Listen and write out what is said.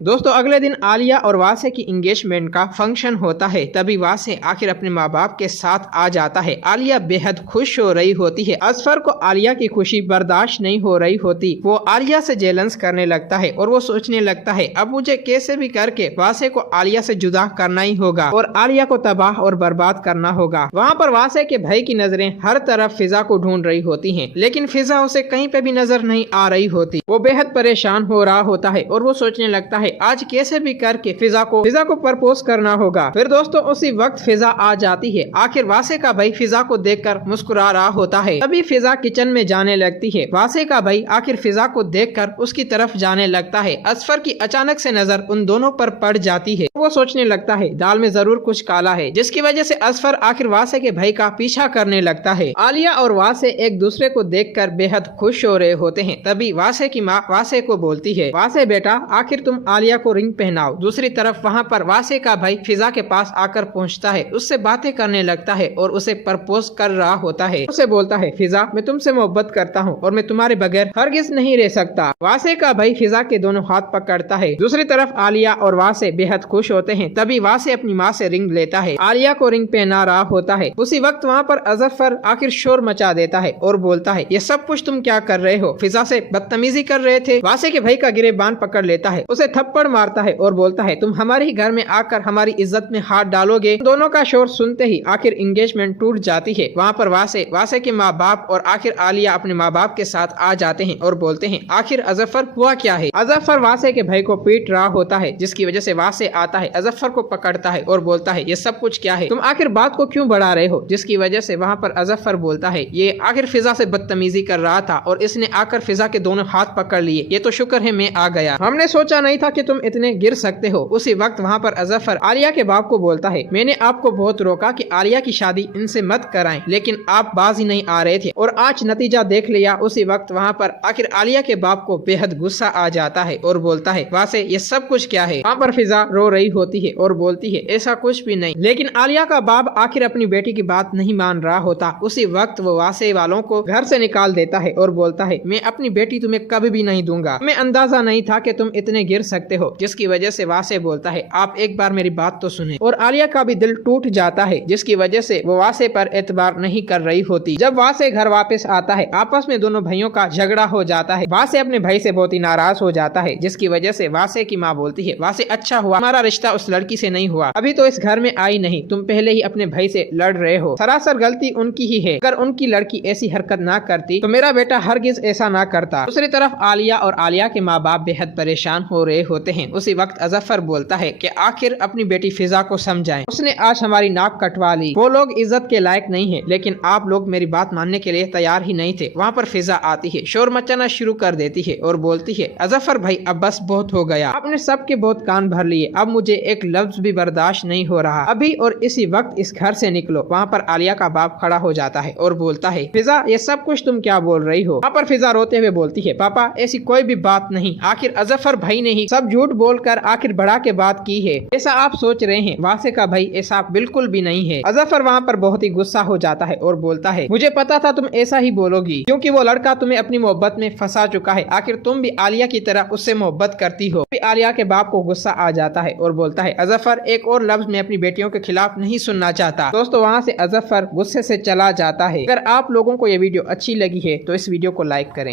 दोस्तों अगले दिन आलिया और वासे की इंगेजमेंट का फंक्शन होता है। तभी वासे आखिर अपने माँ बाप के साथ आ जाता है। आलिया बेहद खुश हो रही होती है। असफर को आलिया की खुशी बर्दाश्त नहीं हो रही होती। वो आलिया से जेलंस करने लगता है और वो सोचने लगता है अब मुझे कैसे भी करके वासे को आलिया से जुदा करना ही होगा और आलिया को तबाह और बर्बाद करना होगा। वहाँ पर वासे के भाई की नजरें हर तरफ फिजा को ढूंढ रही होती हैं, लेकिन फिजा उसे कहीं पे भी नजर नहीं आ रही होती। वो बेहद परेशान हो रहा होता है और वो सोचने लगता है आज कैसे भी करके फिजा को प्रपोज करना होगा। फिर दोस्तों उसी वक्त फिजा आ जाती है। आखिर वासे का भाई फिजा को देखकर मुस्कुरा रहा होता है। तभी फिजा किचन में जाने लगती है। वासे का भाई आखिर फिजा को देखकर उसकी तरफ जाने लगता है। असफर की अचानक से नजर उन दोनों पर पड़ जाती है। वो सोचने लगता है दाल में जरूर कुछ काला है, जिसकी वजह से असफर आखिर वासे के भाई का पीछा करने लगता है। आलिया और वासे एक दूसरे को देखकर बेहद खुश हो रहे होते हैं। तभी वासे की माँ वासे को बोलती है, वासे बेटा आखिर तुम आलिया को रिंग पहनाओ। दूसरी तरफ वहाँ पर वासे का भाई फिजा के पास आकर पहुँचता है, उससे बातें करने लगता है और उसे प्रपोज कर रहा होता है। उसे बोलता है फिजा मैं तुमसे मोहब्बत करता हूँ और मैं तुम्हारे बगैर हरगिज नहीं रह सकता। वासे का भाई फिजा के दोनों हाथ पकड़ता है। दूसरी तरफ आलिया और वासे बेहद खुश होते हैं। तभी वासे अपनी माँ से रिंग लेता है, आलिया को रिंग पहना रहा होता है। उसी वक्त वहाँ पर अजफर आखिर शोर मचा देता है और बोलता है ये सब कुछ तुम क्या कर रहे हो? फिजा से बदतमीजी कर रहे थे। वासे के भाई का गिरेबान पकड़ लेता है, उसे थप्पड़ मारता है और बोलता है तुम हमारे ही घर में आकर हमारी इज्जत में हाथ डालोगे। दोनों का शोर सुनते ही आखिर एंगेजमेंट टूट जाती है। वहाँ पर वासे के माँ बाप और आखिर आलिया अपने माँ बाप के साथ आ जाते हैं और बोलते हैं आखिर अजफर हुआ क्या है? अजफर वासे के भाई को पीट रहा होता है, जिसकी वजह से वासे आता है, अजफर को पकड़ता है और बोलता है ये सब कुछ क्या है? तुम आखिर बात को क्यों बढ़ा रहे हो? जिसकी वजह से वहाँ पर अजफर बोलता है ये आखिर फिजा से बदतमीजी कर रहा था और इसने आकर फिजा के दोनों हाथ पकड़ लिए। ये तो शुक्र है मैं आ गया, हमने सोचा नहीं था कि तुम इतने गिर सकते हो। उसी वक्त वहाँ पर अजफर आलिया के बाप को बोलता है मैंने आपको बहुत रोका कि आलिया की शादी इनसे मत कराएं, लेकिन आप बाज ही नहीं आ रहे थे और आज नतीजा देख लिया। उसी वक्त वहाँ पर आखिर आलिया के बाप को बेहद गुस्सा आ जाता है और बोलता है वासे ये सब कुछ क्या है? वहाँ पर फिजा रो रही होती है और बोलती है ऐसा कुछ भी नहीं, लेकिन आलिया का बाप आखिर अपनी बेटी की बात नहीं मान रहा होता। उसी वक्त वो वासे वालों को घर से निकाल देता है और बोलता है मैं अपनी बेटी तुम्हें कभी भी नहीं दूंगा, मैं अंदाजा नहीं था कि तुम इतने गिर सकते हो। जिसकी वजह से वासे बोलता है आप एक बार मेरी बात तो सुने और आलिया का भी दिल टूट जाता है, जिसकी वजह से वो वासे पर एतबार नहीं कर रही होती। जब वासे घर वापस आता है आपस में दोनों भाइयों का झगड़ा हो जाता है। वासे अपने भाई से बहुत ही नाराज हो जाता है, जिसकी वजह से वासे की माँ बोलती है वासे अच्छा हुआ हमारा रिश्ता उस लड़की से नहीं हुआ, अभी तो इस घर में आई नहीं, तुम पहले ही अपने भाई से लड़ रहे हो, सरासर गलती उनकी ही है, अगर उनकी लड़की ऐसी हरकत ना करती तो मेरा बेटा हरगिज ऐसा ना करता। दूसरी तरफ आलिया और आलिया के माँ बाप बेहद परेशान हो रहे होते हैं। उसी वक्त अजफर बोलता है कि आखिर अपनी बेटी फिजा को समझाएं, उसने आज हमारी नाक कटवा ली, वो लोग इज्जत के लायक नहीं है, लेकिन आप लोग मेरी बात मानने के लिए तैयार ही नहीं थे। वहाँ पर फिजा आती है, शोर मचाना शुरू कर देती है और बोलती है अजफर भाई अब बस बहुत हो गया, आपने सबके बहुत कान भर लिए, अब मुझे एक लफ्ज भी बर्दाश्त नहीं हो रहा, अभी और इसी वक्त इस घर से निकलो। वहाँ पर आलिया का बाप खड़ा हो जाता है और बोलता है फिजा ये सब कुछ तुम क्या बोल रही हो? वहाँ पर फिजा रोते हुए बोलती है पापा ऐसी कोई भी बात नहीं, आखिर अजफर भाई ने ही सब झूठ बोलकर आखिर बढ़ा के बात की है, ऐसा आप सोच रहे हैं। वासे का भाई ऐसा बिल्कुल भी नहीं है। अजफर वहाँ पर बहुत ही गुस्सा हो जाता है और बोलता है मुझे पता था तुम ऐसा ही बोलोगी, क्योंकि वो लड़का तुम्हें अपनी मोहब्बत में फंसा चुका है, आखिर तुम भी आलिया की तरह उससे मोहब्बत करती हो। आलिया के बाप को गुस्सा आ जाता है और बोलता है अजफर एक और लफ्ज मैं अपनी बेटियों के खिलाफ नहीं सुनना चाहता। दोस्तों वहाँ से अजफर गुस्से से चला जाता है। अगर आप लोगों को ये वीडियो अच्छी लगी है तो इस वीडियो को लाइक करें।